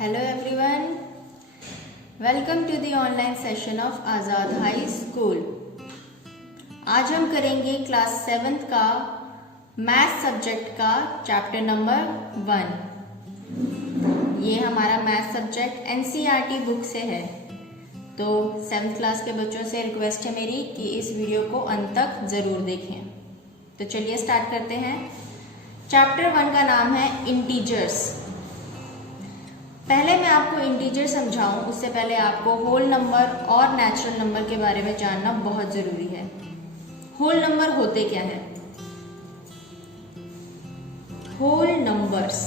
Hello everyone, welcome to the online session of Azad high school. आज हम करेंगे class 7th का math subject का चैप्टर नंबर 1। ये हमारा मैथ सब्जेक्ट NCERT बुक से है, तो 7th क्लास के बच्चों से रिक्वेस्ट है मेरी कि इस वीडियो को अंत तक ज़रूर देखें। तो चलिए स्टार्ट करते हैं। चैप्टर 1 का नाम है इंटीजर्स। पहले मैं आपको इंटीजर समझाऊं उससे पहले आपको होल नंबर और नेचुरल नंबर के बारे में जानना बहुत ज़रूरी है। होल नंबर होते क्या हैं? होल नंबर्स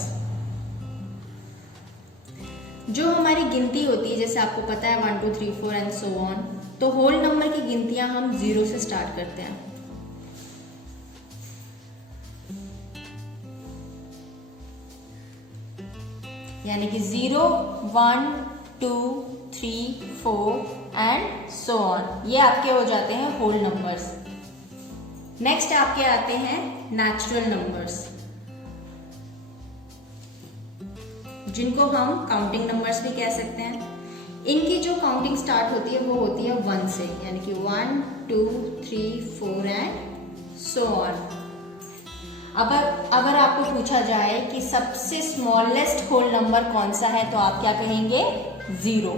जो हमारी गिनती होती है, जैसे आपको पता है 1 2 3 4 एंड सो ऑन, तो होल नंबर की गिनतियां हम 0 से स्टार्ट करते हैं। यानी कि 0 1 2 3 4 एंड सो ऑन, ये आपके हो जाते हैं होल नंबर्स। नेक्स्ट आपके आते हैं नेचुरल नंबर्स, जिनको हम काउंटिंग नंबर्स भी कह सकते हैं। इनकी जो काउंटिंग स्टार्ट होती है वो होती है 1 से, यानी कि 1 2 3 4 एंड सो ऑन। अगर आपको पूछा जाए कि सबसे स्मॉलेस्ट होल नंबर कौन सा है, तो आप क्या कहेंगे? 0।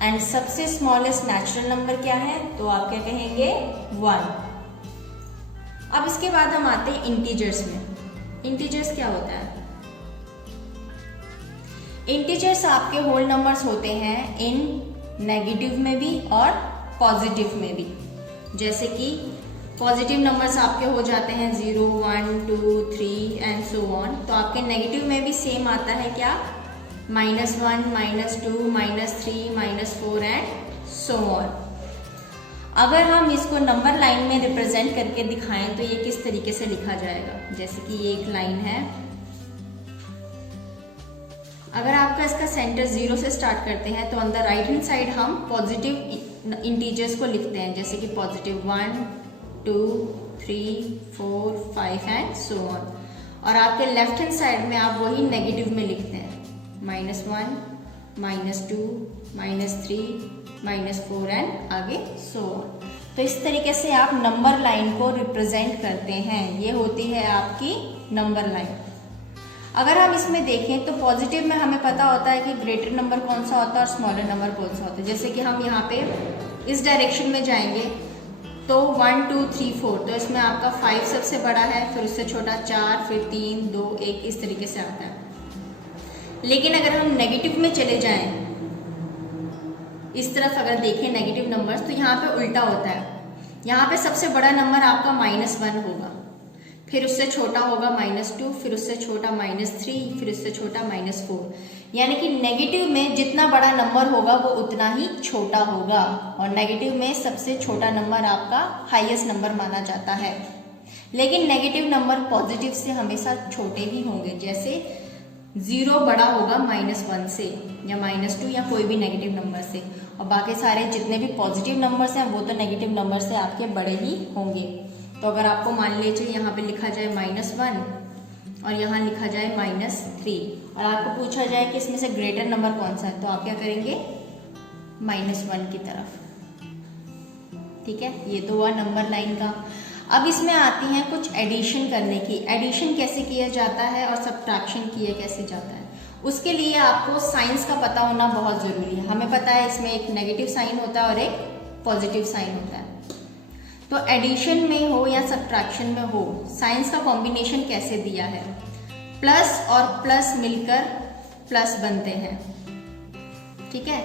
एंड सबसे स्मॉलेस्ट नेचुरल नंबर क्या है, तो आप क्या कहेंगे? 1। अब इसके बाद हम आते हैं इंटीजर्स में। इंटीजर्स क्या होता है? इंटीजर्स आपके होल नंबर्स होते हैं इन नेगेटिव में भी और पॉजिटिव में भी। जैसे कि पॉजिटिव नंबर्स आपके हो जाते हैं 0 1 2 3 एंड सो ऑन, तो आपके नेगेटिव में भी सेम आता है क्या? -1 -2 -3 -4 एंड सो ऑन। अगर हम इसको नंबर लाइन में रिप्रेजेंट करके दिखाएं तो ये किस तरीके से लिखा जाएगा? जैसे कि ये एक लाइन है, अगर आपका इसका सेंटर 0 से स्टार्ट करते हैं तो on the right hand side हम पॉजिटिव इंटीजर्स को लिखते हैं, जैसे कि पॉजिटिव 1 2 3 4 5 एंड सो ऑन। और आपके लेफ्ट हैंड साइड में आप वही नेगेटिव में लिखते हैं, -1 -2 -3 -4 एंड आगे सो ऑन। तो इस तरीके से आप नंबर लाइन को रिप्रेजेंट करते हैं। ये होती है आपकी नंबर लाइन। अगर हम इसमें देखें तो पॉजिटिव में हमें पता होता है कि ग्रेटर नंबर कौन सा होता है और स्मॉलर नंबर कौन सा होता है। जैसे कि हम यहाँ पे इस डायरेक्शन में जाएंगे तो 1 2 3 4, तो इसमें आपका 5 सबसे बड़ा है, फिर उससे छोटा 4, फिर 3 2 1, इस तरीके से आता है। लेकिन अगर हम नेगेटिव में चले जाएं, इस तरफ अगर देखें नेगेटिव नंबर्स, तो यहाँ पे उल्टा होता है। यहाँ पे सबसे बड़ा नंबर आपका -1 होगा, फिर उससे छोटा होगा -2, फिर उससे छोटा -3, फिर उससे छोटा -4। यानी कि नेगेटिव में जितना बड़ा नंबर होगा वो उतना ही छोटा होगा, और नेगेटिव में सबसे छोटा नंबर आपका हाईएस्ट नंबर माना जाता है। लेकिन नेगेटिव नंबर पॉजिटिव से हमेशा छोटे ही होंगे। जैसे 0 बड़ा होगा -1 से या -2 या कोई भी नेगेटिव नंबर से, और बाकी सारे जितने भी पॉजिटिव नंबर्स हैं वो तो नेगेटिव नंबर से आपके बड़े ही होंगे। तो अगर आपको मान लीजिए यहाँ पे लिखा जाए -1 और यहाँ लिखा जाए -3, और आपको पूछा जाए कि इसमें से ग्रेटर नंबर कौन सा है, तो आप क्या करेंगे? -1 की तरफ। ठीक है, ये तो हुआ नंबर लाइन का। अब इसमें आती हैं कुछ एडिशन करने की। एडिशन कैसे किया जाता है और सब्ट्रैक्शन किया कैसे जाता है, उसके लिए आपको साइंस का पता होना बहुत ज़रूरी है। हमें पता है इसमें एक नेगेटिव साइन होता है और एक पॉजिटिव साइन होता है। तो एडिशन में हो या सब्ट्रैक्शन में हो, साइंस का कॉम्बिनेशन कैसे दिया है? प्लस और प्लस मिलकर प्लस बनते हैं। ठीक है,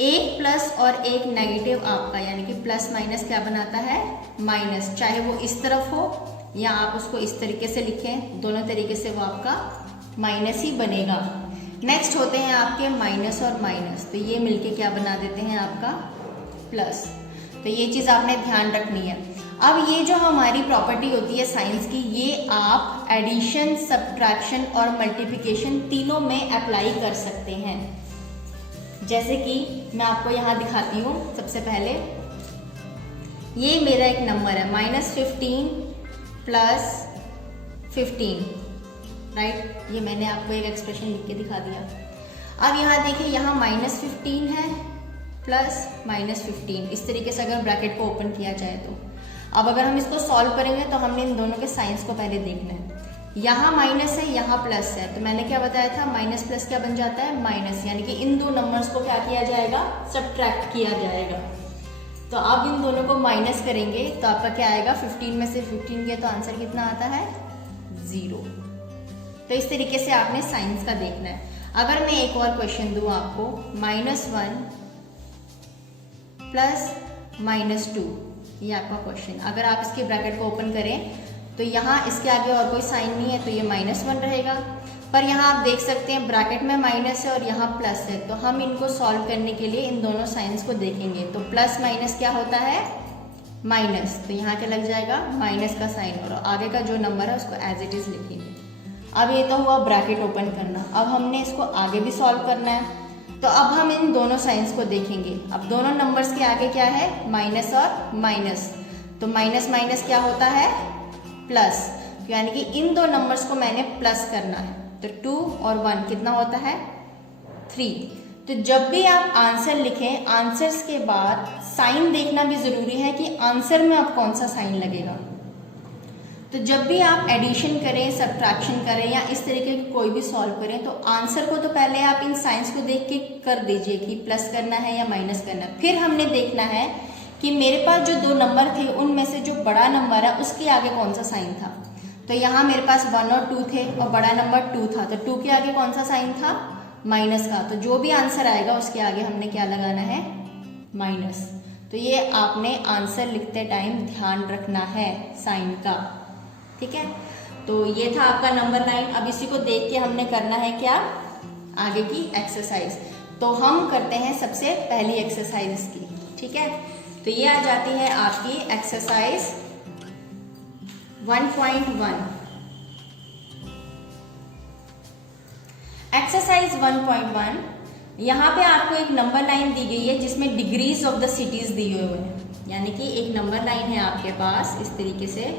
एक प्लस और एक नेगेटिव आपका, यानी कि प्लस माइनस क्या बनाता है? माइनस। चाहे वो इस तरफ हो या आप उसको इस तरीके से लिखें, दोनों तरीके से वो आपका माइनस ही बनेगा। नेक्स्ट होते हैं आपके माइनस और माइनस, तो ये मिलके क्या बना देते हैं? आपका प्लस। तो ये चीज़ आपने ध्यान रखनी है। अब ये जो हमारी प्रॉपर्टी होती है साइंस की, ये आप एडिशन, सब्ट्रैक्शन और मल्टीप्लिकेशन तीनों में अप्लाई कर सकते हैं। जैसे कि मैं आपको यहाँ दिखाती हूँ। सबसे पहले ये मेरा एक नंबर है -15 + 15, राइट। ये मैंने आपको एक एक्सप्रेशन लिख के दिखा दिया। अब यहाँ देखिए, यहाँ -15 है प्लस -15, इस तरीके से अगर ब्रैकेट को ओपन किया जाए तो। अब अगर हम इसको सॉल्व करेंगे तो हमने इन दोनों के साइंस को पहले देखना है। यहाँ माइनस है, यहाँ प्लस है, तो मैंने क्या बताया था, माइनस प्लस क्या बन जाता है, माइनस, यानी कि इन दो नंबर्स को क्या किया जाएगा, सब्ट्रैक्ट किया जाएगा। तो अब इन दोनों को माइनस करेंगे तो आपका क्या आएगा, 15 में से 15 गया तो आंसर कितना आता है, 0। तो इस तरीके से आपने साइंस का देखना है। अगर मैं एक और क्वेश्चन दूं आपको, -1 प्लस -2, ये आपका क्वेश्चन। अगर आप इसके ब्रैकेट को ओपन करें तो यहाँ इसके आगे और कोई साइन नहीं है तो ये -1 रहेगा, पर यहाँ आप देख सकते हैं ब्रैकेट में माइनस है और यहाँ प्लस है, तो हम इनको सॉल्व करने के लिए इन दोनों साइंस को देखेंगे। तो प्लस माइनस क्या होता है, माइनस, तो यहाँ क्या लग जाएगा, माइनस का साइन, और आगे का जो नंबर है उसको एज इट इज लिखेंगे। अब ये तो हुआ ब्रैकेट ओपन करना। अब हमने इसको आगे भी सॉल्व करना है, तो अब हम इन दोनों साइंस को देखेंगे। अब दोनों नंबर्स के आगे क्या है, माइनस और माइनस, तो माइनस माइनस क्या होता है, प्लस, तो यानी कि इन दो नंबर्स को मैंने प्लस करना है। तो 2 और 1 कितना होता है, 3। तो जब भी आप आंसर लिखें, आंसर्स के बाद साइन देखना भी जरूरी है कि आंसर में अब कौन सा साइन लगेगा। तो जब भी आप एडिशन करें, सब्ट्रैक्शन करें या इस तरीके की कोई भी सॉल्व करें, तो आंसर को तो पहले आप इन साइंस को देख के कर दीजिए कि प्लस करना है या माइनस करना है। फिर हमने देखना है कि मेरे पास जो दो नंबर थे उनमें से जो बड़ा नंबर है उसके आगे कौन सा साइन था। तो यहाँ मेरे पास 1 और 2 थे और बड़ा नंबर 2 था, तो 2 के आगे कौन सा साइन था, माइनस का। तो जो भी आंसर आएगा उसके आगे हमने क्या लगाना है, माइनस। तो ये आपने आंसर लिखते टाइम ध्यान रखना है साइन का, ठीक है। तो ये था आपका नंबर 9। अब इसी को देख के हमने करना है क्या, आगे की एक्सरसाइज। तो हम करते हैं सबसे पहली एक्सरसाइज की, ठीक है। तो ये आ जाती है आपकी एक्सरसाइज 1.1। एक्सरसाइज 1.1, यहाँ पे आपको एक नंबर लाइन दी गई है जिसमें डिग्रीज ऑफ द सिटीज दिए हुए हैं, यानी कि एक नंबर लाइन है आपके पास इस तरीके से।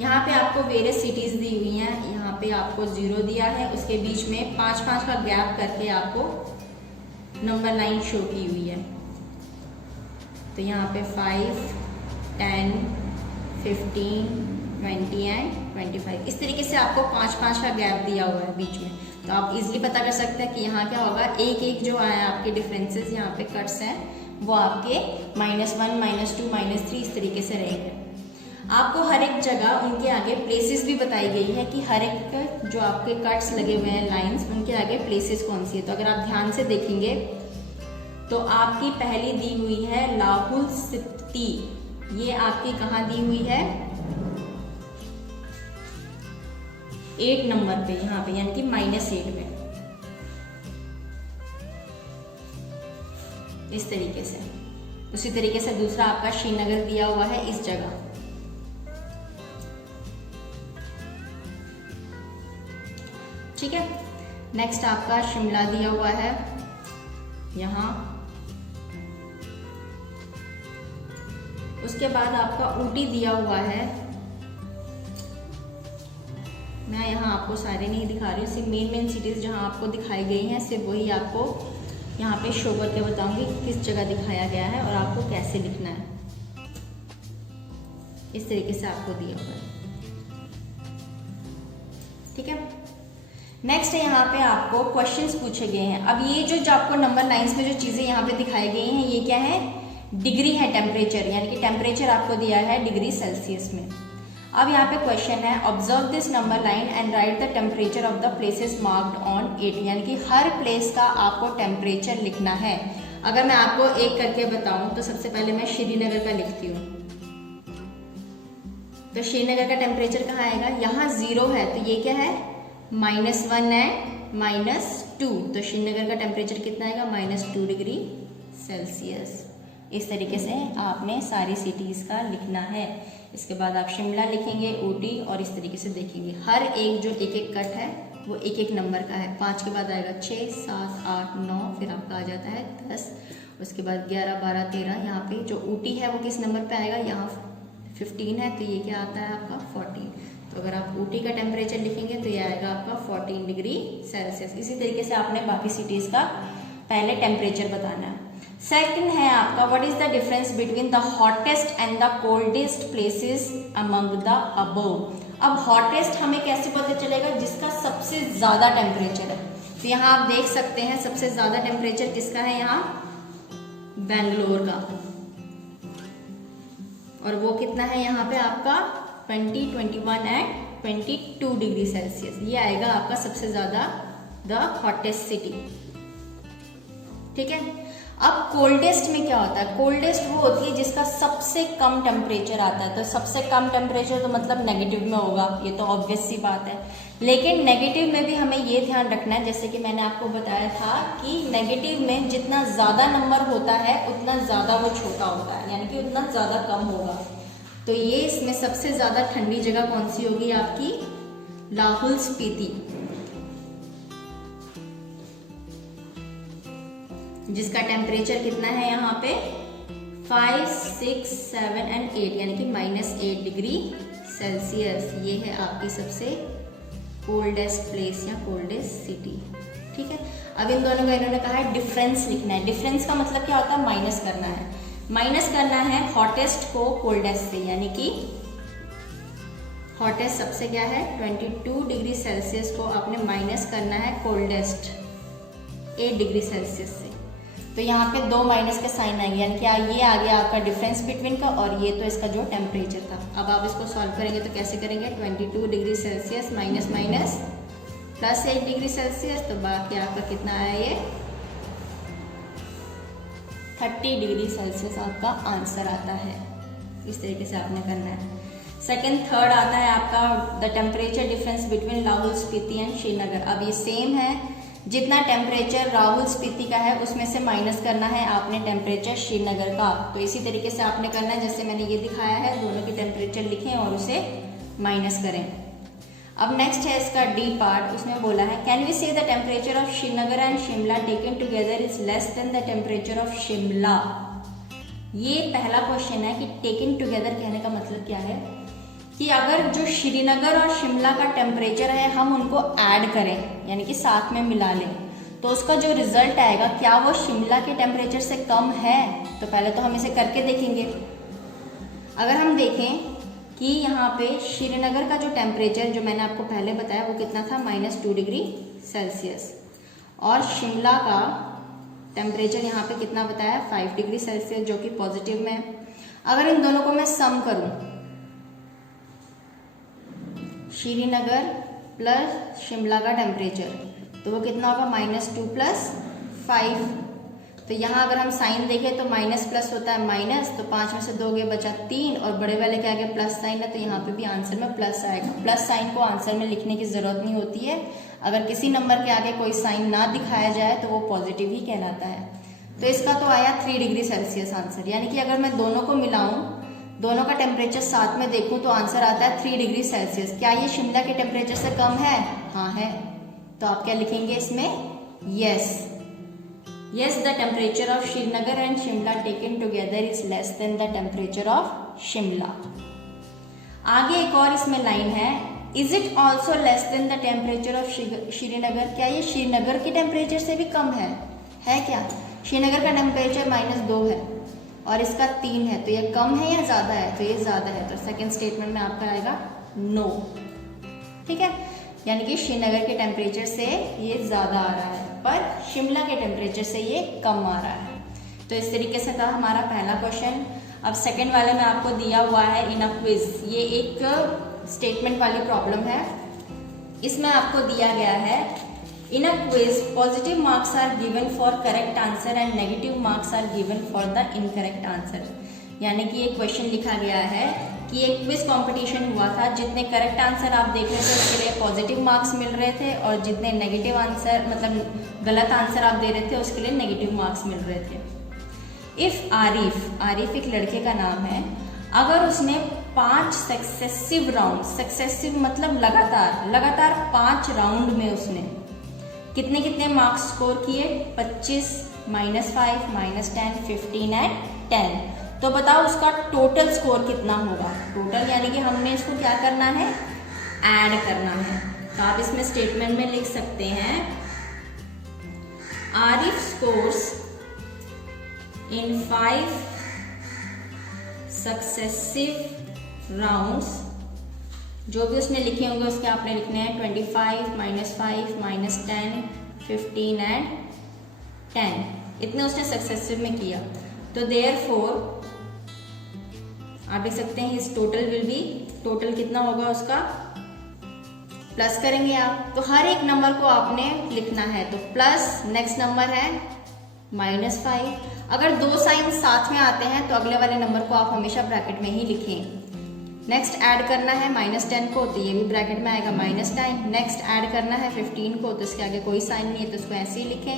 यहाँ पे आपको वेरियस सिटीज दी हुई हैं, यहाँ पे आपको 0 दिया है, उसके बीच में 5-5 का गैप करके आपको नंबर लाइन शो की हुई है। तो यहाँ पे 5, 10, 15, 20 एंड 25, इस तरीके से आपको 5-5 का गैप दिया हुआ है बीच में। तो आप इजीली पता कर सकते हैं कि यहाँ क्या होगा, एक एक जो आया आपके डिफरेंसेस, यहाँ पे कट्स हैं, वो आपके -1, -2, -3 इस तरीके से रहेंगे। आपको हर एक जगह उनके आगे प्लेसेस भी बताई गई है कि हर एक जो आपके कट्स लगे हुए हैं लाइंस, उनके आगे प्लेसेस कौन सी है। तो अगर आप ध्यान से देखेंगे तो आपकी पहली दी हुई है लाहुल स्फीति, ये आपकी कहाँ दी हुई है, 8 नंबर पे, यहाँ पे, यानी कि -8 में, इस तरीके से। उसी तरीके से दूसरा आपका श्रीनगर दिया हुआ है इस जगह, ठीक है। नेक्स्ट आपका शिमला दिया हुआ है यहाँ, उसके बाद आपका ऊटी दिया हुआ है। मैं यहाँ आपको सारे नहीं दिखा रही हूँ, सिर्फ मेन सिटीज जहाँ आपको दिखाई गई हैं सिर्फ वही आपको यहाँ पे शो करके बताऊंगी किस जगह दिखाया गया है और आपको कैसे लिखना है। इस तरीके से आपको दिया हुआ है, ठीक है। नेक्स्ट है यहाँ पे आपको क्वेश्चंस पूछे गए हैं। अब ये जो आपको नंबर लाइंस में जो चीजें यहाँ पे दिखाई गई हैं, ये क्या है, डिग्री है, टेम्परेचर, यानी कि टेम्परेचर आपको दिया है डिग्री सेल्सियस में। अब यहाँ पे क्वेश्चन है, observe this number line and right the temperature of the places marked on it, यानी कि हर प्लेस का आपको टेम्परेचर लिखना है। अगर मैं आपको एक करके बताऊं तो सबसे पहले मैं श्रीनगर का लिखती हूँ। तो श्रीनगर का टेम्परेचर कहाँ आएगा, यहाँ 0 है, तो ये क्या है, -1 एंड -2, तो श्रीनगर का टेम्परेचर कितना आएगा, -2 डिग्री सेल्सियस। इस तरीके से आपने सारी सिटीज़ का लिखना है। इसके बाद आप शिमला लिखेंगे, ऊटी, और इस तरीके से देखेंगे हर एक जो एक एक कट है वो एक एक नंबर का है। 5 के बाद आएगा 6, 7, 8, 9, फिर आपका आ जाता है 10, उसके बाद 11, 12, 13। यहाँ पे जो ऊटी है वो किस नंबर पे आएगा, यहाँ 15 है, तो ये क्या आता है आपका 14। तो अगर आप ऊटी का टेम्परेचर लिखेंगे तो ये आएगा आपका 14 डिग्री सेल्सियस। इसी तरीके से आपने बाकी सिटीज का पहले टेम्परेचर बताना है। सेकंड है आपका what is the difference between the hottest and the coldest places among the above. अब हॉटेस्ट हमें कैसे पता चलेगा, जिसका सबसे ज्यादा टेम्परेचर है। तो यहाँ आप देख सकते हैं सबसे ज्यादा टेम्परेचर किसका है, यहाँ बेंगलोर का, और वो कितना है यहाँ पे आपका 20, 21 एंड 22 डिग्री सेल्सियस। ये आएगा आपका सबसे ज्यादा द हॉटेस्ट सिटी। ठीक है। अब कोल्डेस्ट में क्या होता है, कोल्डेस्ट वो होती है जिसका सबसे कम टेम्परेचर आता है। तो सबसे कम टेम्परेचर तो मतलब नेगेटिव में होगा, ये तो ऑब्वियस सी बात है। लेकिन नेगेटिव में भी हमें ये ध्यान रखना है, जैसे कि मैंने आपको बताया था कि नेगेटिव में जितना ज्यादा नंबर होता है उतना ज्यादा वो छोटा होता है, यानी कि उतना ज्यादा कम होगा। तो ये इसमें सबसे ज्यादा ठंडी जगह कौन सी होगी आपकी, लाहौल स्पीति, जिसका टेम्परेचर कितना है यहाँ पे 5, 6, 7 एंड 8 यानी कि -8 डिग्री सेल्सियस। ये है आपकी सबसे कोल्डेस्ट प्लेस या कोल्डेस्ट सिटी। ठीक है। अब इन दोनों का इन्होंने कहा है डिफरेंस लिखना है। डिफरेंस का मतलब क्या होता है, माइनस करना है। माइनस करना है हॉटेस्ट को कोल्डेस्ट से, यानी कि हॉटेस्ट सबसे क्या है 22 डिग्री सेल्सियस को आपने माइनस करना है कोल्डेस्ट 8 डिग्री सेल्सियस से। तो यहाँ पे दो माइनस के साइन आएंगे, यानी कि ये आ गया आपका डिफरेंस बिटवीन का, और ये तो इसका जो टेम्परेचर था। अब आप इसको सॉल्व करेंगे तो कैसे करेंगे, 22 degree Celsius minus minus plus 8 degree Celsius, तो बाकी आपका कितना आया, ये 30 डिग्री सेल्सियस आपका आंसर आता है। इस तरीके से आपने करना है। सेकेंड, थर्ड आता है आपका the temperature difference between Lahaul Spiti and Srinagar. अब ये सेम है, जितना टेम्परेचर लाहौल स्पीति का है उसमें से माइनस करना है आपने टेम्परेचर श्रीनगर का। तो इसी तरीके से आपने करना है जैसे मैंने ये दिखाया है, दोनों की टेम्परेचर लिखें और उसे माइनस करें। अब नेक्स्ट है इसका डी पार्ट, उसमें बोला है कैन वी से the temperature of Srinagar and Shimla taken together is less than the temperature of Shimla. ये पहला क्वेश्चन है कि टेकन टुगेदर कहने का मतलब क्या है, कि अगर जो श्रीनगर और शिमला का टेम्परेचर है हम उनको ऐड करें, यानी कि साथ में मिला लें, तो उसका जो रिजल्ट आएगा क्या वो शिमला के टेम्परेचर से कम है। तो पहले तो हम इसे करके देखेंगे। अगर हम देखें कि यहाँ पे श्रीनगर का जो टेम्परेचर जो मैंने आपको पहले बताया वो कितना था -2 डिग्री सेल्सियस, और शिमला का टेम्परेचर यहाँ पे कितना बताया 5 डिग्री सेल्सियस, जो कि पॉजिटिव में है। अगर इन दोनों को मैं सम करूँ, श्रीनगर प्लस शिमला का टेम्परेचर, तो वो कितना होगा -2 + 5। तो यहाँ अगर हम साइन देखें तो माइनस प्लस होता है माइनस, तो 5 में से 2 गए बचा 3, और बड़े वाले के आगे प्लस साइन है, तो यहाँ पे भी आंसर में प्लस आएगा। प्लस साइन को आंसर में लिखने की जरूरत नहीं होती है। अगर किसी नंबर के आगे कोई साइन ना दिखाया जाए तो वो पॉजिटिव ही कहलाता है। तो इसका तो आया 3 डिग्री सेल्सियस आंसर, यानी कि अगर मैं दोनों को मिलाऊं, दोनों का टेम्परेचर साथ में देखूं तो आंसर आता है 3 डिग्री सेल्सियस। क्या ये शिमला के टेम्परेचर से कम है? हाँ है। तो आप क्या लिखेंगे इसमें, yes the temperature of Srinagar and Shimla taken together is less than the temperature of Shimla. आगे एक और इसमें लाइन है, is it also less than the temperature of Srinagar. क्या ये श्रीनगर के टेम्परेचर से भी कम है क्या? श्रीनगर का टेम्परेचर -2 है और इसका 3 है, तो ये कम है या ज्यादा है? तो ये ज्यादा है। तो सेकंड स्टेटमेंट में आपका आएगा नो। ठीक है, यानी कि श्रीनगर के टेम्परेचर से ये ज्यादा आ रहा है, पर शिमला के टेम्परेचर से ये कम आ रहा है। तो इस तरीके से था हमारा पहला क्वेश्चन। अब सेकंड वाले में आपको दिया हुआ है इन अ क्विज, ये एक स्टेटमेंट वाली प्रॉब्लम है। इसमें आपको दिया गया है in a quiz positive marks are given for correct answer and negative marks are given for the incorrect answer. यानी कि एक क्वेश्चन लिखा गया है कि एक क्विज कंपटीशन हुआ था, जितने करेक्ट आंसर आप देख रहे थे उसके लिए पॉजिटिव मार्क्स मिल रहे थे, और जितने नेगेटिव आंसर मतलब गलत आंसर आप दे रहे थे उसके लिए नेगेटिव मार्क्स मिल रहे थे। इफ आरिफ एक लड़के का नाम है, अगर उसने 5 सक्सेसिव राउंड, सक्सेसिव मतलब लगातार 5 राउंड में उसने कितने मार्क्स स्कोर किए, 25, -5, -10, 15 एंड 10। तो बताओ उसका टोटल स्कोर कितना होगा। टोटल यानी कि हमने इसको क्या करना है, ऐड करना है। तो आप इसमें स्टेटमेंट में लिख सकते हैं आरिफ स्कोर्स इन 5 सक्सेसिव राउंड्स, जो भी उसने लिखे होंगे उसके आपने लिखने हैं 25 -5 -10 15 एंड 10, इतने उसने सक्सेसिव में किया। तो देयरफॉर आप देख सकते हैं इस टोटल विल बी, टोटल कितना होगा उसका, प्लस करेंगे आप। तो हर एक नंबर को आपने लिखना है, तो प्लस नेक्स्ट नंबर है -5। अगर दो साइन साथ में आते हैं तो अगले वाले नंबर को आप हमेशा ब्रैकेट में ही लिखें। नेक्स्ट ऐड करना है -10 को, तो ये भी ब्रैकेट में आएगा -10। नेक्स्ट ऐड करना है 15 को, तो इसके आगे कोई साइन नहीं है तो इसको ऐसे ही लिखें।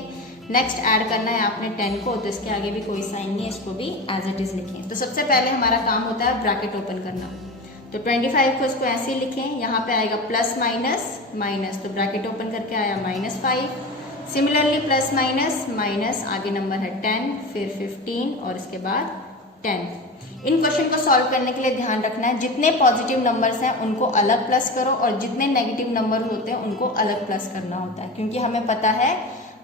नेक्स्ट ऐड करना है आपने 10 को, तो इसके आगे भी कोई साइन नहीं है, इसको भी एज इट इज लिखें। तो सबसे पहले हमारा काम होता है ब्रैकेट ओपन करना। तो 25 को इसको ऐसे ही लिखें, यहाँ पे आएगा प्लस माइनस माइनस, तो ब्रैकेट ओपन करके आया -5। सिमिलरली प्लस माइनस माइनस, आगे नंबर है 10, फिर 15 और इसके बाद 10। इन क्वेश्चन को सॉल्व करने के लिए ध्यान रखना है जितने पॉजिटिव नंबर्स हैं उनको अलग प्लस करो और जितने नेगेटिव नंबर होते हैं उनको अलग प्लस करना होता है, क्योंकि हमें पता है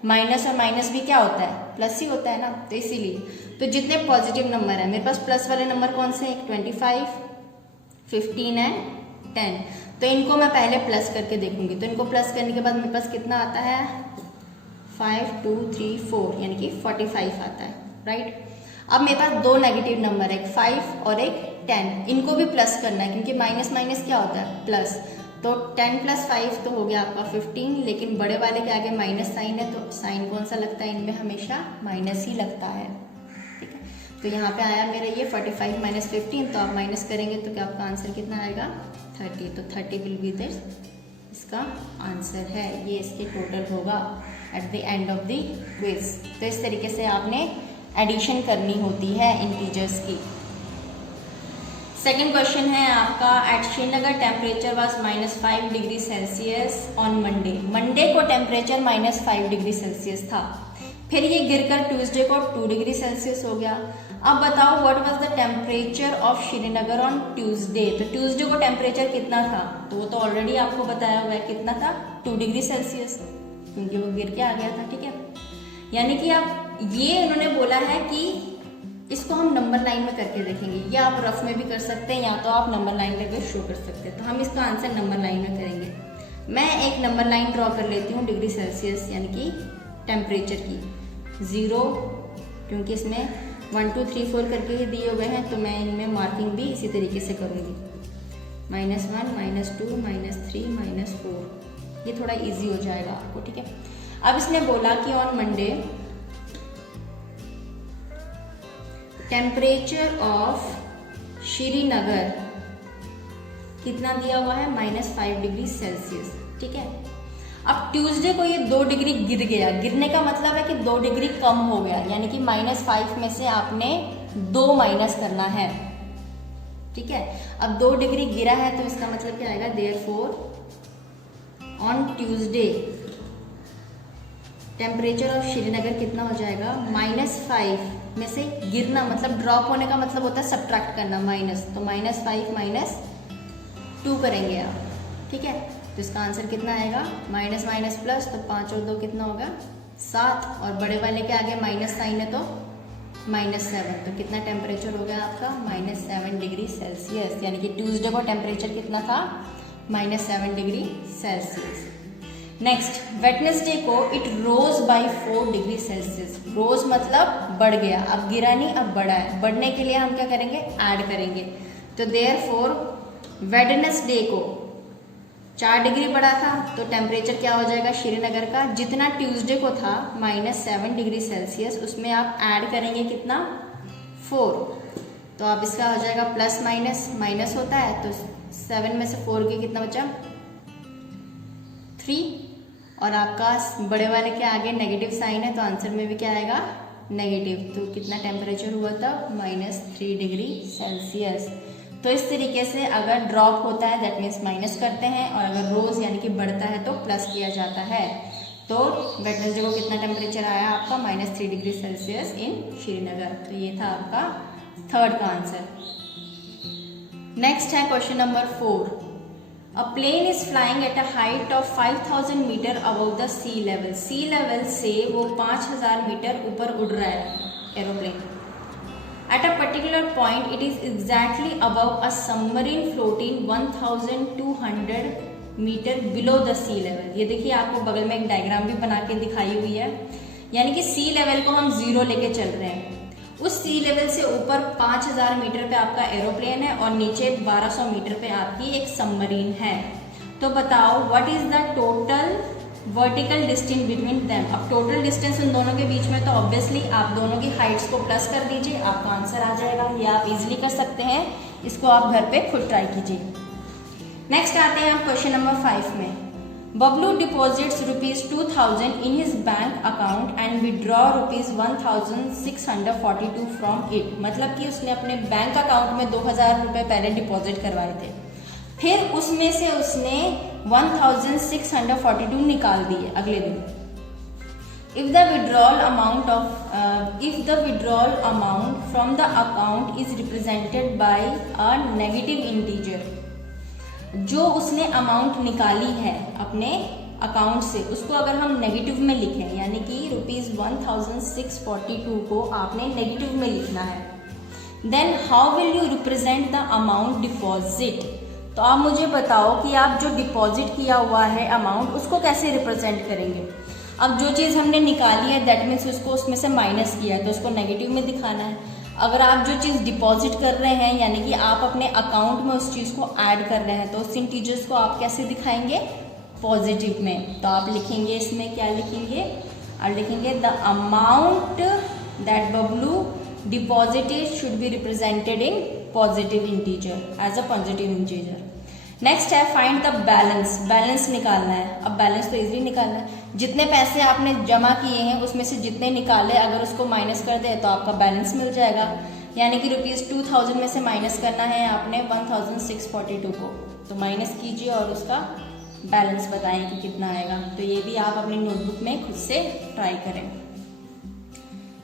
माइनस और माइनस भी क्या होता है, प्लस ही होता है ना। तो इसीलिए तो जितने पॉजिटिव नंबर है, मेरे पास प्लस वाले नंबर कौन से हैं, 25 15 एंड 10, तो इनको मैं पहले प्लस करके देखूंगी। तो इनको प्लस करने के बाद मेरे पास कितना आता है, 5 2 3 4 यानी कि 45 आता है, राइट। अब मेरे पास दो नेगेटिव नंबर है, एक 5 और एक 10, इनको भी प्लस करना है क्योंकि माइनस माइनस क्या होता है, प्लस। तो 10 + 5 तो हो गया आपका 15, लेकिन बड़े वाले के आगे माइनस साइन है, तो साइन कौन सा लगता है इनमें, हमेशा माइनस ही लगता है, ठीक है। तो यहाँ पे आया मेरा ये 45 - 15, तो आप माइनस करेंगे तो क्या आपका आंसर कितना आएगा, 30। तो 30 विल बी दिस, इसका आंसर है, ये इसके टोटल होगा at the end of the quiz. तो इस तरीके से आपने एडिशन करनी होती है इंटीजर्स की। सेकेंड क्वेश्चन है आपका, at Srinagar temperature was -5 degree Celsius on Monday. Monday को टेम्परेचर -5 डिग्री सेल्सियस था, फिर ये गिरकर ट्यूसडे को 2 डिग्री सेल्सियस हो गया। अब बताओ what was the temperature of Srinagar on Tuesday. तो ट्यूसडे को टेम्परेचर कितना था, तो वो तो ऑलरेडी आपको बताया हुआ है, कितना था, 2 डिग्री सेल्सियस, क्योंकि वो गिर के आ गया था, ठीक है। यानी कि आप ये उन्होंने बोला है कि इसको हम नंबर लाइन में करके देखेंगे, या आप रफ में भी कर सकते हैं, या तो आप नंबर लाइन करके शो कर सकते हैं। तो हम इसका आंसर नंबर लाइन में करेंगे। मैं एक नंबर लाइन ड्रॉ कर लेती हूँ डिग्री सेल्सियस यानी कि टेम्परेचर की, 0, क्योंकि इसमें 1 2 3 4 करके ही दिए हुए हैं, तो मैं इनमें मार्किंग भी इसी तरीके से करूँगी, -1 -2 -3 -4, ये थोड़ा ईजी हो जाएगा आपको, ठीक है। अब इसने बोला कि on Monday temperature of Srinagar कितना दिया हुआ है, -5 डिग्री सेल्सियस, ठीक है। अब ट्यूसडे को ये 2 डिग्री गिर गया, गिरने का मतलब है कि 2 डिग्री कम हो गया, यानी कि -5 में से आपने 2 माइनस करना है, ठीक है। अब 2 डिग्री गिरा है तो इसका मतलब क्या आएगा, therefore on Tuesday temperature of Srinagar कितना हो जाएगा, -5 में से गिरना मतलब ड्रॉप होने का मतलब होता है सब्ट्रैक्ट करना, माइनस, तो -5 - 2 करेंगे आप, ठीक है। तो इसका आंसर कितना आएगा, माइनस माइनस प्लस, तो 5 और 2 कितना होगा, 7, और बड़े वाले के आगे माइनस साइन है तो -7, तो कितना टेम्परेचर हो गया आपका, -7 डिग्री सेल्सियस, यानी कि ट्यूसडे को टेम्परेचर कितना था, -7 डिग्री सेल्सियस। नेक्स्ट, वेडनेसडे को it rose by 4 degree Celsius, rose मतलब बढ़ गया, अब गिरा नहीं, अब बढ़ा है। बढ़ने के लिए हम क्या करेंगे, ऐड करेंगे, तो देयरफॉर वेडनेसडे को 4 डिग्री बढ़ा था, तो टेम्परेचर क्या हो जाएगा श्रीनगर का, जितना ट्यूसडे को था -7 डिग्री सेल्सियस, उसमें आप ऐड करेंगे कितना, 4, तो अब इसका हो जाएगा प्लस माइनस, माइनस होता है तो 7 में से 4 के कितना बचा, 3, और आपका बड़े वाले के आगे नेगेटिव साइन है तो आंसर में भी क्या आएगा, नेगेटिव। तो कितना टेम्परेचर हुआ था, -3 डिग्री सेल्सियस। तो इस तरीके से अगर ड्रॉप होता है दैट मीन्स माइनस करते हैं, और अगर रोज यानी कि बढ़ता है तो प्लस किया जाता है। तो वेडनेसडे को कितना टेम्परेचर आया आपका, -3 डिग्री सेल्सियस इन श्रीनगर। तो ये था आपका थर्ड का आंसर। नेक्स्ट है question number 4। A plane is flying at a height of 5000 metre above the sea level. Sea level से वो 5000 मीटर ऊपर उड़ रहा है aeroplane. At a particular point it is exactly above a submarine floating 1200 metre below the sea level. ये देखिए आपको बगल में एक डायग्राम भी बना के दिखाई हुई है, यानी कि सी लेवल को हम 0 लेके चल रहे हैं। उस सी लेवल से ऊपर 5000 मीटर पे आपका एरोप्लेन है और नीचे 1200 मीटर पे आपकी एक सबमरीन है। तो बताओ what is the total vertical distance between them. अब टोटल डिस्टेंस उन दोनों के बीच में, तो ऑब्वियसली आप दोनों की हाइट्स को प्लस कर दीजिए, आपका आंसर आ जाएगा। ये आप इजीली कर सकते हैं, इसको आप घर पे खुद ट्राई कीजिए। नेक्स्ट आते हैं आप क्वेश्चन नंबर 5 में। Bablu deposits ₹2000 in his bank account and withdraw ₹1642 from it. मतलब कि उसने अपने बैंक अकाउंट में 2000 रुपये पहले डिपॉजिट करवाए थे, फिर उसमें से उसने 1642 निकाल दिए अगले दिन। If the withdrawal amount from the account is represented by a negative integer, जो उसने अमाउंट निकाली है अपने अकाउंट से, उसको अगर हम नेगेटिव में लिखें, यानी कि ₹1642 को आपने नेगेटिव में लिखना है, then how will you represent the amount deposit. तो आप मुझे बताओ कि आप जो डिपॉजिट किया हुआ है अमाउंट, उसको कैसे रिप्रेजेंट करेंगे। अब जो चीज़ हमने निकाली है दैट मीन्स उसको उसमें से माइनस किया है, तो उसको नेगेटिव में दिखाना है। अगर आप जो चीज़ डिपॉजिट कर रहे हैं, यानी कि आप अपने अकाउंट में उस चीज़ को ऐड कर रहे हैं, तो उस इंटीजर्स को आप कैसे दिखाएंगे, पॉजिटिव में। तो आप लिखेंगे इसमें क्या लिखेंगे, आप लिखेंगे the amount that Bablu deposited should be represented in positive integer, as a positive integer. Next है फाइंड द बैलेंस। बैलेंस निकालना है। अब बैलेंस तो इजीली निकालना है, जितने पैसे आपने जमा किए हैं उसमें से जितने निकाले अगर उसको माइनस कर दे तो आपका बैलेंस मिल जाएगा। यानी कि ₹2000 में से माइनस करना है आपने 1642 को, तो माइनस कीजिए और उसका बैलेंस बताएं कि कितना आएगा। तो ये भी आप अपनी नोटबुक में खुद से ट्राई करें।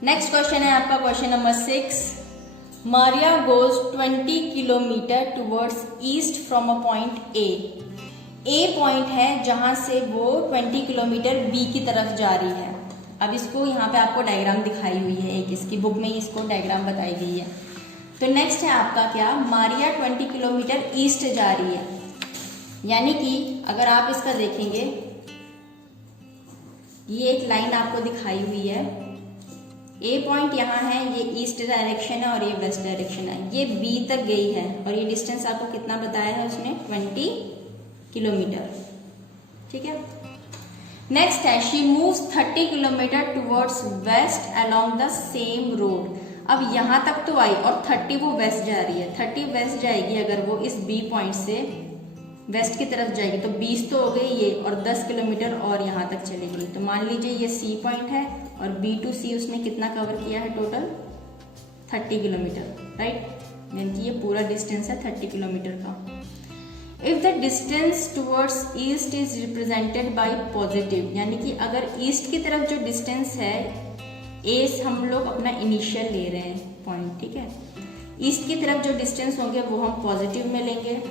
नेक्स्ट क्वेश्चन है आपका question number 6। Maria goes 20 kilometre towards east from a point A. A point है जहां से वो 20 किलोमीटर बी की तरफ जा रही है। अब इसको यहाँ पे आपको डायग्राम दिखाई हुई है, एक इसकी बुक में इसको डायग्राम बताई गई है। तो नेक्स्ट है आपका क्या, मारिया 20 किलोमीटर ईस्ट जा रही है। यानी कि अगर आप इसका देखेंगे, ये एक लाइन आपको दिखाई हुई है, ए पॉइंट यहाँ है, ये ईस्ट डायरेक्शन है और ये वेस्ट डायरेक्शन है, ये बी तक गई है और ये डिस्टेंस आपको कितना बताया है उसने, 20 किलोमीटर। ठीक है। नेक्स्ट है she moves 30 kilometre towards waste along the same road. अब यहाँ तक तो आई और 30 वो वेस्ट जा रही है, 30 वेस्ट जाएगी अगर वो इस बी पॉइंट से वेस्ट की तरफ जाएगी तो 20 तो हो गई ये, और 10 किलोमीटर और यहाँ तक चलेगी। तो मान लीजिए ये सी पॉइंट है और बी टू सी उसने कितना कवर किया है, टोटल 30 किलोमीटर, राइट। यानी कि ये पूरा डिस्टेंस है 30 किलोमीटर का। If the distance towards east is represented by positive, यानी कि अगर ईस्ट की तरफ जो डिस्टेंस है, ए हम लोग अपना इनिशियल ले रहे हैं पॉइंट, ठीक है, ईस्ट की तरफ जो डिस्टेंस होंगे वो हम पॉजिटिव में लेंगे।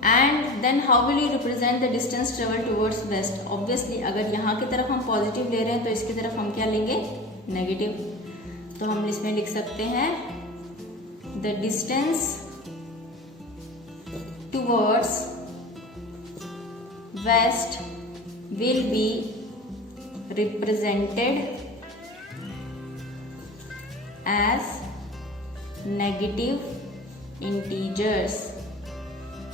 And then how will you represent the distance travel towards west. Obviously अगर यहाँ की तरफ हम पॉजिटिव ले रहे हैं तो इसकी तरफ हम क्या लेंगे, नेगेटिव। तो हम इसमें लिख सकते हैं the distance towards west will be represented as negative integers.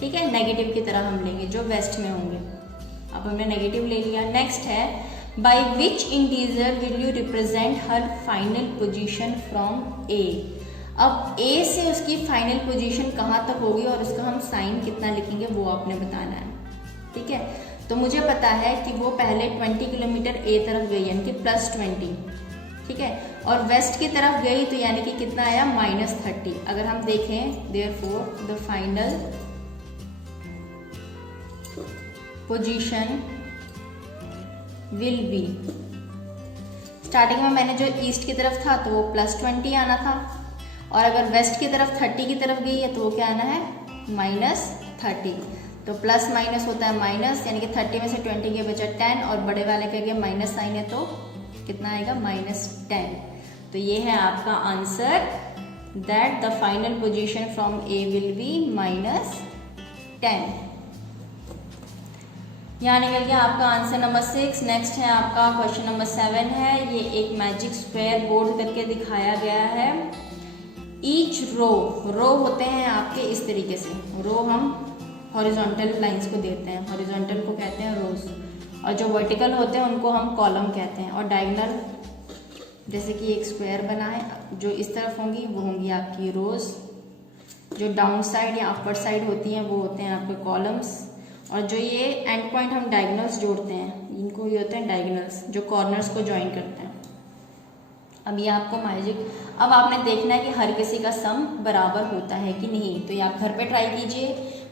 ठीक है, नेगेटिव की तरह हम लेंगे जो वेस्ट में होंगे। अब हमने नेगेटिव ले लिया। नेक्स्ट है by which integer will you represent her final position from A. अब ए से उसकी फाइनल पोजीशन कहाँ तक होगी और उसका हम साइन कितना लिखेंगे वो आपने बताना है। ठीक है, तो मुझे पता है कि वो पहले 20 किलोमीटर ए तरफ गई यानी कि +20, ठीक है, और वेस्ट की तरफ गई तो यानी कि कितना आया, -30। अगर हम देखें therefore the final position will be, starting में मैंने जो ईस्ट की तरफ था तो वो +20 आना था, और अगर वेस्ट की तरफ 30 की तरफ गई है तो वो क्या आना है, -30। तो प्लस माइनस होता है माइनस, यानी कि 30 में से 20 के बचा 10 और बड़े वाले के आगे माइनस साइन है तो कितना आएगा -10। तो ये है आपका answer, that the final position from A will be -10। यहाँ निकल गया आपका आंसर नंबर 6। नेक्स्ट है आपका क्वेश्चन नंबर 7 है। ये एक मैजिक स्क्वायर बोर्ड करके दिखाया गया है। ईच रो होते हैं आपके इस तरीके से, रो हम हॉरिजॉन्टल लाइंस को देते हैं, हॉरिजॉन्टल को कहते हैं रोज, और जो वर्टिकल होते हैं उनको हम कॉलम कहते हैं। और डायगोनल, जैसे कि एक स्क्वायर बना है, जो इस तरफ होंगी वो होंगी आपकी रोज, जो डाउन साइड या अपर साइड होती हैं वो होते हैं आपके कॉलम्स, और जो ये एंड पॉइंट हम डायगोनल्स जोड़ते हैं इनको ये होते हैं डायगोनल्स, जो कॉर्नर्स को ज्वाइन करते हैं। अब ये आपको मैजिक, अब आपने देखना है कि हर किसी का सम बराबर होता है कि नहीं। तो ये आप घर पे ट्राई कीजिए।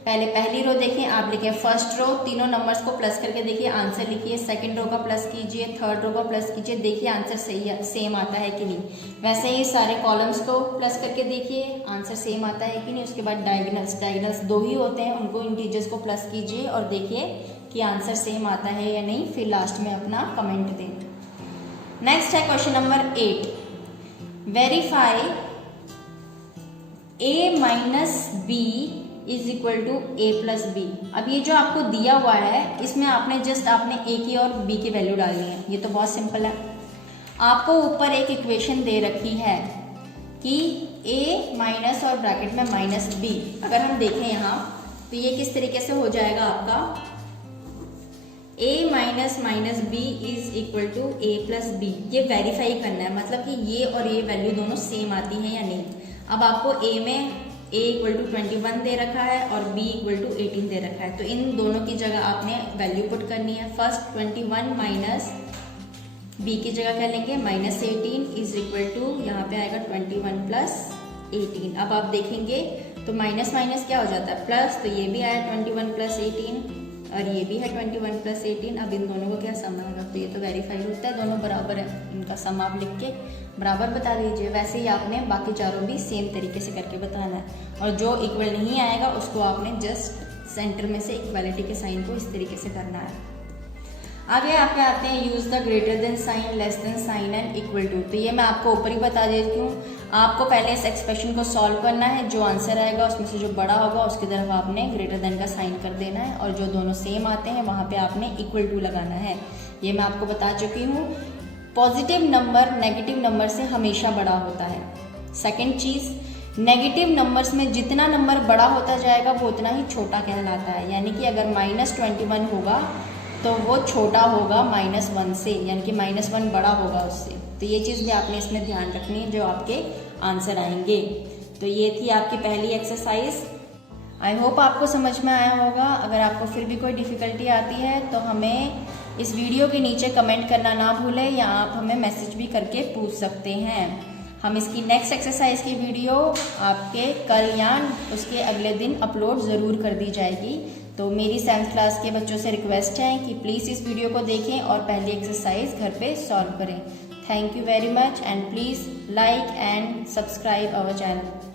पहले पहली रो देखें, आप लिखें फर्स्ट रो, तीनों नंबर्स को प्लस करके देखिए, आंसर लिखिए। सेकंड रो का प्लस कीजिए, थर्ड रो का प्लस कीजिए, देखिए आंसर सही सेम आता है कि नहीं। वैसे ही सारे कॉलम्स को प्लस करके देखिए, आंसर सेम आता है कि नहीं। उसके बाद डायगोनल्स 2 ही होते हैं, उनको इंटीजर्स को प्लस कीजिए और देखिए कि आंसर सेम आता है या नहीं, फिर लास्ट में अपना कमेंट दें। नेक्स्ट है question number 8। Verify a minus B is equal to a plus B. अब ये जो आपको दिया हुआ है इसमें आपने a की और b की वैल्यू डालनी है। ये तो बहुत सिंपल है। आपको ऊपर एक इक्वेशन दे रखी है कि a माइनस और ब्रैकेट में माइनस b। अगर हम देखें यहाँ तो ये किस तरीके से हो जाएगा आपका, a minus minus B is equal to a plus B. ये वेरीफाई करना है, मतलब कि ये और ये वैल्यू दोनों सेम आती है या नहीं। अब आपको a में a इक्वल टू 21 दे रखा है और b इक्वल टू 18 दे रखा है, तो इन दोनों की जगह आपने वैल्यू पुट करनी है। फर्स्ट 21 माइनस b की जगह क्या लेंगे, -18 इज इक्वल टू यहाँ पे आएगा 21 प्लस 18। अब आप देखेंगे तो माइनस माइनस क्या हो जाता है प्लस, तो ये भी आया 21 प्लस 18 और ये भी है 21 प्लस 18। अब इन दोनों को क्या सम आएगा, तो ये तो वेरीफाई होता है, दोनों बराबर है। इनका सम आप लिख के बराबर बता दीजिए। वैसे ही आपने बाकी चारों भी सेम तरीके से करके बताना है, और जो इक्वल नहीं आएगा उसको आपने जस्ट सेंटर में से इक्वालिटी के साइन को इस तरीके से करना है। आगे आपके आते हैं use the greater than sign, less than sign and equal to. तो ये मैं आपको ऊपर ही बता देती हूँ। आपको पहले इस एक्सप्रेशन को सॉल्व करना है, जो आंसर आएगा उसमें से जो बड़ा होगा उसकी तरफ आपने ग्रेटर देन का साइन कर देना है, और जो दोनों सेम आते हैं वहाँ पे आपने इक्वल टू लगाना है। ये मैं आपको बता चुकी हूँ। पॉजिटिव नंबर नेगेटिव नंबर से हमेशा बड़ा होता है। सेकेंड चीज़, नेगेटिव नंबर्स में जितना नंबर बड़ा होता जाएगा वो उतना ही छोटा कहलाता है। यानी कि अगर -21 होगा तो वो छोटा होगा -1 से, यानी कि -1 बड़ा होगा उससे। तो ये चीज़ भी आपने इसमें ध्यान रखनी है जो आपके आंसर आएंगे। तो ये थी आपकी पहली एक्सरसाइज। आई होप आपको समझ में आया होगा। अगर आपको फिर भी कोई डिफ़िकल्टी आती है तो हमें इस वीडियो के नीचे कमेंट करना ना भूलें, या आप हमें मैसेज भी करके पूछ सकते हैं। हम इसकी नेक्स्ट एक्सरसाइज की वीडियो आपके कल या उसके अगले दिन अपलोड ज़रूर कर दी जाएगी। तो मेरी 7th क्लास के बच्चों से रिक्वेस्ट है कि प्लीज़ इस वीडियो को देखें और पहली एक्सरसाइज घर पे सॉल्व करें। Thank you very much and please like and subscribe our channel.